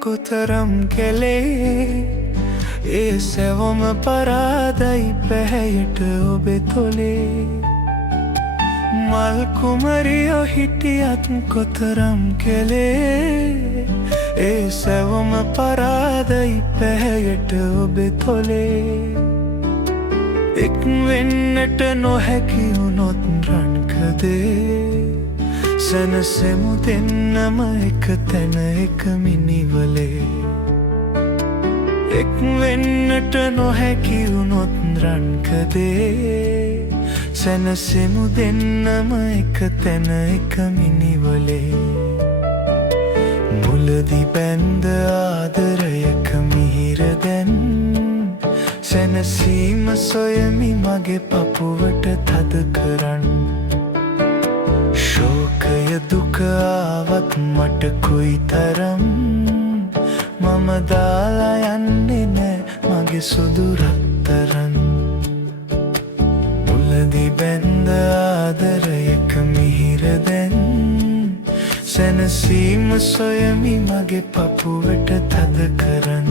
කොතරම් කෙලේ ඒ සැවොම පරාදයි පැහැයට ඔබේ තොලේ මල් කුමරියෝ හිටියත් කොතරම් කෙලේ ඒ සැවොම පරාදයි පැහැයට ඔබේ තොලේ එක් වෙන්නට නොහැකි වුණොත් රන්කදේ සැනසෙමු දෙන්නම එක තැන එක මිනිවලේ එක් වෙන්නට නොහැකි වුණොත් රන්කදේ සැනසෙමු දෙන්නම එක තැන එක මිනිවලේ මුලදි බැන්ද ආදරයක මිහිර දැන් සැනසීම සොයමි මගේ පපුවට තද කරන්න ශෝකය දුක ආවත් මට කොයිතරම් මම දාලා යන්නේ නෑ මගේ සුදු රත්තරන් මුලදි බැන්ද ආදරයක මිහිර දැන් සැනසීම සොයමි මගේ පපුවට තද කරන්න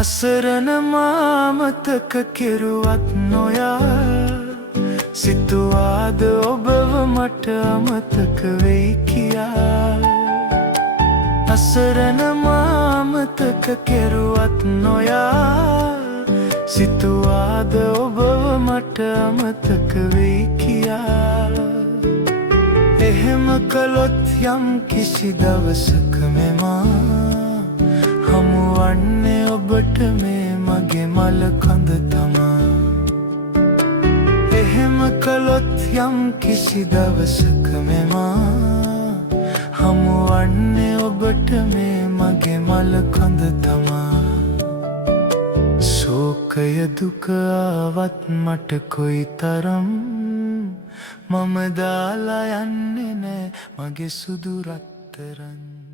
අසරණ මාමතක කෙරුවත් නොයා සිතුවාද ඔබව මට අමතක වෙයි කියා අසරණ මාමතක කෙරුවත් නොයා සිතුවාද ඔබව මට අමතක වෙයි කියා එහෙම කළොත් යම් කිසි දවසක මෙමා හමුවන්නේ ඔබට මේ මගේ මල කඳ තමා එහෙම කළොත් යම් කිසි දවසක මෙමා හමුවන්නේ ඔබට මේ මගේ මල කඳ තමා ශෝකය දුක ආවත් මට කොයිතරම් මම දාලා යන්නේ නෑ මගේ සුදු රත්තරන්